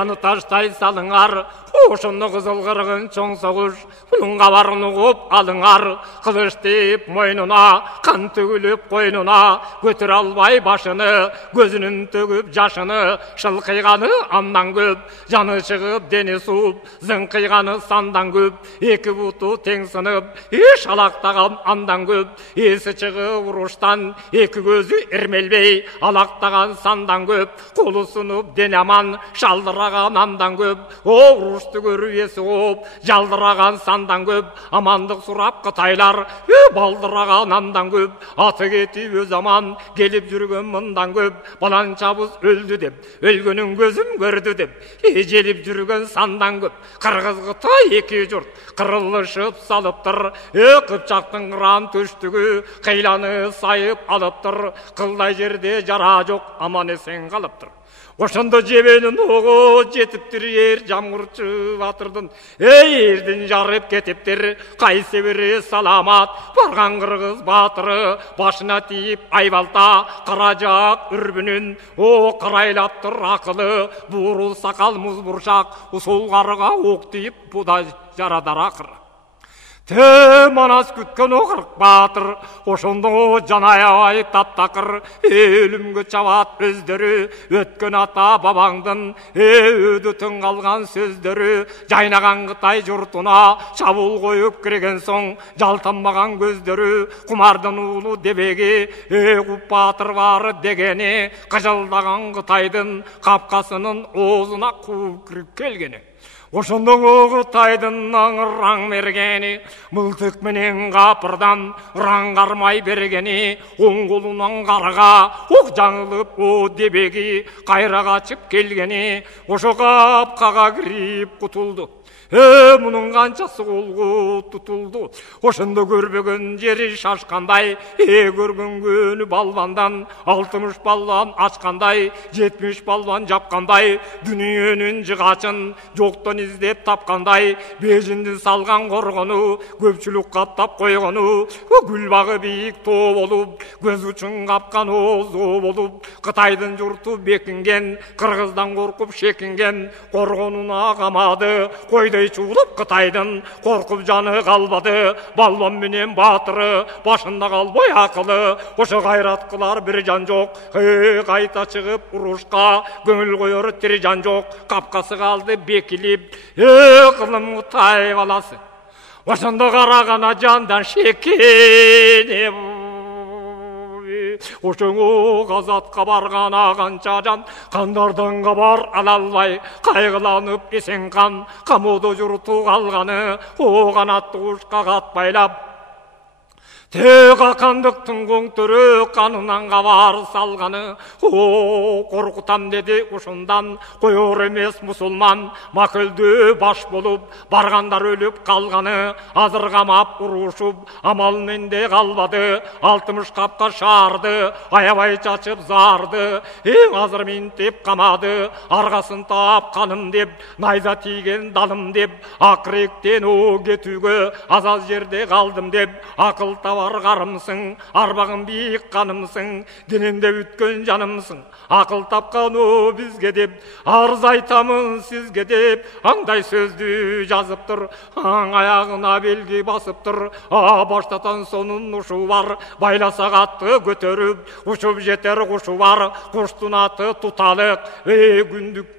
Аны таштай салыңар, ошоны кызыл кыргын чоң согуш, мунун кабарын угуп алыңар, кылыч тип мойнуна, кан төгүлүп койнуна, көтөрө албай башыны, көзүнүн төгүп жашыны, шылкыйганы андан көп, жаны чыгып дени сууп, зыңкыйганы сандан көп, эки буту тең сынып, шалактаган андан көп, эси чыгып уруштан, эки көзү эрмелбей, алактаган сандан көп, колу сынып дени аман, шалдыраган андан көп, урушты көрүп эси ооп, жалдыраган сандан көп, амандык сурап кытайлар, балдыраган андан көп, аты кетип өз аман, келип жүргөн мындан көп, баланчабыз өлдү деп, өлгөнүн көзүм көрдү деп, желип жүргөн сандан көп, кыргыз Кытай эки журт кырылышып салыптыр, Кыпчактын кыран төштүгү кыйланы сайып алыптыр, кылдай жерде жара жок, аман эсен калыптыр. Ошондо жебенин ого жетиптир эр жамгырчы батырдын, эрдин жарып кетиптир, кайсы бири саламат, барган кыргыз батыры, башына тийип айбалта, каражак үрбүнүн, карайлаптыр акылы, буурул сакал муз буршак, усул карыга ок тийип, буда жарадар акыр. Манас күткөн окырк батыр, ошондо жан аябай таптакыр, өлүмгө чабат өздөрү, өткөн ата бабаңдын, өдүтүн калган сөздөрү, жайнаган Кытай журтуна, чабуул коюп кирген соң, жалтанбаган көздөрү, кумардын уулу дебеги, куп батыр бары дегени, кыжылдаган Кытайдын капкасынын оозуна кууп кирип келгени. Ошондо Кытайдын раң бергени, мылтык менен капырдан раң кармай бергени, оң колунан карга ок жаңылып о дебеги кайра качып келгени, ошо капкага кирип кутулду. Мунун канчасы колго тутулду, ошондо көрбөгөн жери шашкандай, көргөн көнү балбандан, 60 балбан ачкандай, 70 балбан жапкандай, дүнүйөнүн жыгачын жоктон издеп тапкандай, бежиндин салган коргону, көпчүлүк каптап койгону, гүл багы бийик тоо болуп, көз учун капкан оозу болуп, Кытайдын журту бекинген, кыргыздан коркуп шекинген, коргонуна камады, койдой чуулуп Кытайдын коркуп жаны калбады, балбан менен батыры, башында калбой акылы, ошо кайрат кылар бир жан жок, кайта чыгып урушка, көңүл коёр тир жан жок, капкасы калды бекилип, кылым Кытай баласы. Ошондо карагана жандан шекенеп, ошоңо казатка барган канча жан, кандардан кабар ала албай, кайгыланып эсен кан, камоодо журту калганы, канатты кушка катпайлап, кандыктын коңтөрү канынан кабар салганы, коркутам деди ушундан, коёр эмес мусулман, макөлдү баш болуп, баргандар өлүп калганы, азыр камап урушуп, амал менде калбады, 60 капка шаарды, аябай чачып зарды, азыр минтип камады, аргасын таап каным деп, найза тийген далым деп, акыректен о кетүүгө аз жерде калдым деп, акыл табар карымсың, арбагын бийик канымсың, денемде бүткөн жанымсың, акыл тапкан о бизге деп, арыз айтамын сизге деп, аңдай сөздү жазыптыр, аң аягына белги басыптыр, баштатан сонун ушу бар, байласа катты көтөрүп, учуп жетер кушу бар, куштун аты туталык, күндүк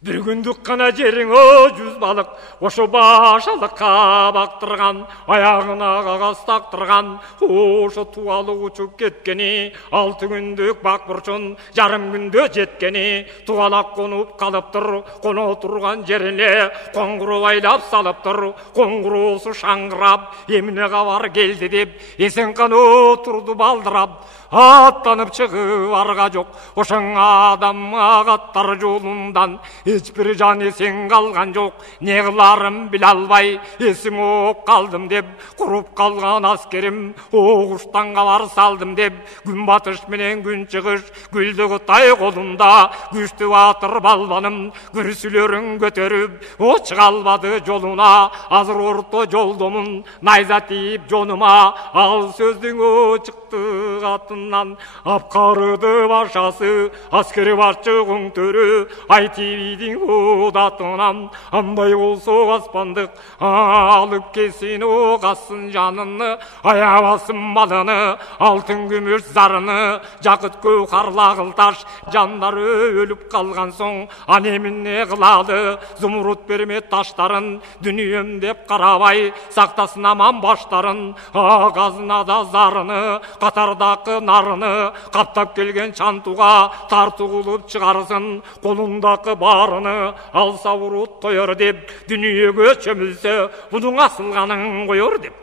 bir gündük kana jerin o 100 balık, oşo başalıkka baktırgan, ayağına kagaz taktırgan, oşo tuvalı uçup ketkeni, 6 gündük bak burçun, yarım günde jetkeni, tuvalak konup kalıptır, konu oturgan jerine, konguru baylap salıptır, kongurusu şangırap, emine kavar geldi dep, esen kanı oturdu baldırap, atlanıp çıkıp arga jok, oşan adam ağattар жолундан, ешбір жан есен қалған жоқ. Не қыларым біле албай есім оқ қалдым деп, құрып қалған аскерім оғыштан хабар салдым деп, күн батыш менен күн шығыш гүлді құтай қолында, күшті батыр балбаным күрсілерін көтеріп, о шыға албады жолуна, азыр орто жолдомун найза тиіп жонума, ал сөздің о шықты қатыннан апқарыды башасы, аскери барчы көңтөрү айтибийдин удатынан, андай болсо аспандык алып келсин о касын жаныны, аябасын малыны, алтын күмүш зарыны, жакыт көкарла кылташ жандары өлүп калган соң анемине кылады, зумруд берме таштарын дүнием деп карабай сактасын аман баштарын, казынада зарыны, катардакы нарыны каптап келген чантуга тарту кылып чыгарсын, колундакы барыны алса урут тоyor деп, дүниеге чөмүлсө бунун асылганын коyor деп,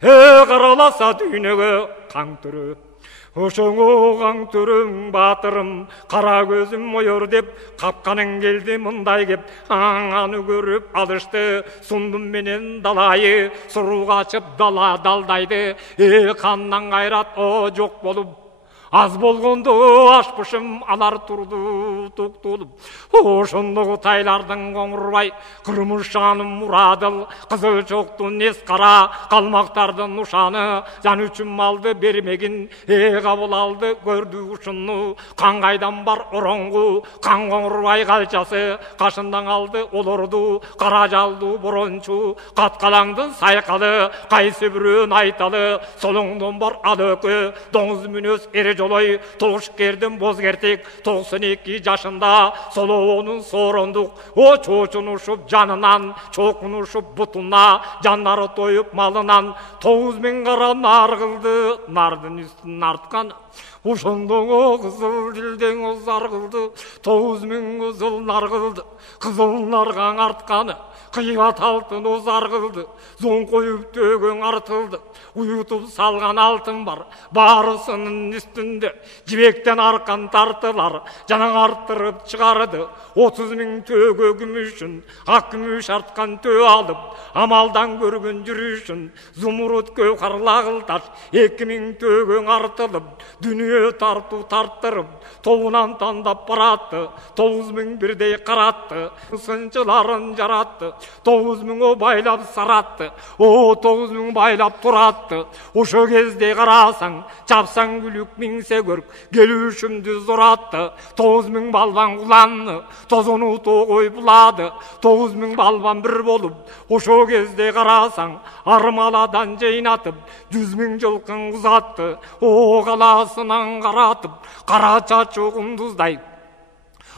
караласа дүйнөгө каң төрө, ошоңо каң төрөң батырым, кара көзүм оyor деп, капканың келди мындай кеп, аны көрүп алышты, сундум менен далайы, суру качып дала далдайды, кандан кайрат о жок болуп, аз болгондо ашпышым алар турду токтолуп, ошондогу тайлардын коңурбай, кырмышанын мурадыл, кызыл чоктун нес кара, калмактардын ушаны, жан үчүн малды бермегин, кабыл алды көрдү ушуну, кан кайдан бар ороңгу, кан коңурбай калчасы, кашындан алды олорду, кара жалду борончу, каткалаңдын сайкалы, кайсы бирөөн айталы, солоңдон бар ал өкө, доңуз мүнөз эре жолой, толушкердин бозгертек, 92 жашында, солоонун сорондук, о чочунушуп жанынан, чокунушуп бутуна, жаннары тоюп малынан, 9000 кара нар кылды, нардын үстүн арткан, ошондого кызыл дилден озар кылды, 9000 кызыл нар кылды, кызыл наргаң артканы, кыйбат алтын озар кылды, зон коюп төгөң артылды, уютуп салган алтын бар, барысынын үстүндө, жибектен аркан тартылар, жанаң арттырып чыгарды, 30.000 төгө күмүшүн, ак күмүш арткан төө алып, амалдан көргөн жүрүшүн, зумруд көкарла кылташ, 2000 төгөң артылып, дүнүйө тартуу тарттырып, тобунан тандап баратты, 9000 бирдей каратты, сынчыларын жаратты, 9000 байлап саратты, о 9000 байлап туратты, ошо кезде карасаң, чапсаң күлүк миңсе көрк, келүүшүмдү зоратты, 9000 балбан куланны, тозону тогой булады, 9000 балбан бир болуп, ошо кезде карасаң, армаладан жыйнатып, 100.000 жылкын кузатты, о каласынан каратып, кара чачуу кундуздай,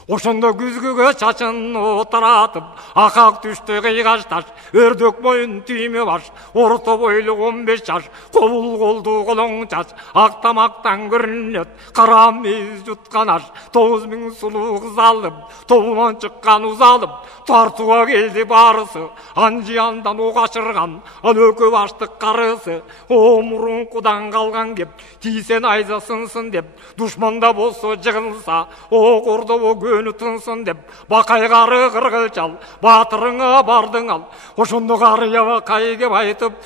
ошондо күзгүгө чачын отаратып, акак түштү кыйгашташ, өрдөк боюн түймө баш, орто бойлуу 15 жаш, кобул колду колоң чач, ак тамактан көрүнөт, кара мейиз жуткан аш, 9000 сулуу кыз алып, тобунан чыккан узалып, тартууга келди барысы, анжияндан ок ачырган, ал өкө баштык карысы, о мурункудан калган кеп, тийсен айза сынсын деп, душманда болсо жыгылса, о кордобо көнү тынсын деп, бакай кары кыргылчал, батырыңа бардың ал, ошондо карыяба кайгеп айтып,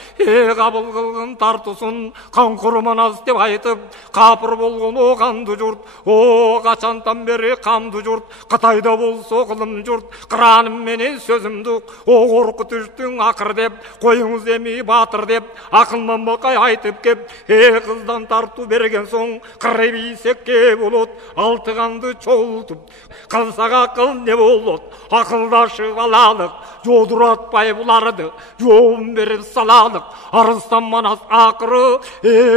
кабыл кылгын тартуусун, канкур манас деп айтып, капыр болгон о канды журт, о качантан бери камды журт, Кытайда болсо кылым журт, кыраным менен сөзүмдү, о коркутуштуң акыр деп, коюңуз эми батыр деп, акылман бакай айтып кеп, кыздан тартуу берген соң, кыры бийсекке болот, алтыганды чогултуп, кылсак акыл не болот, акылдашып алалык, жодуратпай буларды, жоом берип салалык, арыстан манас акыры,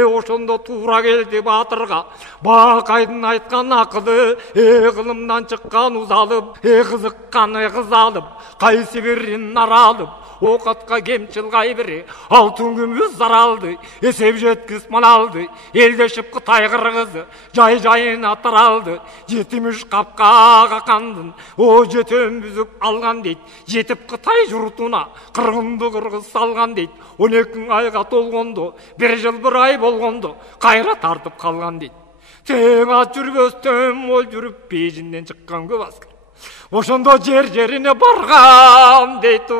ошондо туура келди батырга, бакайдын айткан акылы, кылымдан чыккан узалып, кызыкканы кыз алып, кайсы бирин аралып, окатка кемчил кайбири, алтын күмүш заралды, эсеп жеткиз малалды, элдешип Кытай кыргызы, жай-жайына таралды, жетимиш капкага кандын, о жетем бүзүп алган дейт, жетип Кытай журтуна, кыргынды кыргыз салган дейт, 12 айга толгондо, 1 жыл 1 ай болгондо, кайра тартып калган дейт. Тең ат жүрбөстөн мол жүрүп Бейжиңден чыккан көп аскер. ошондо жер жерине барган дейт.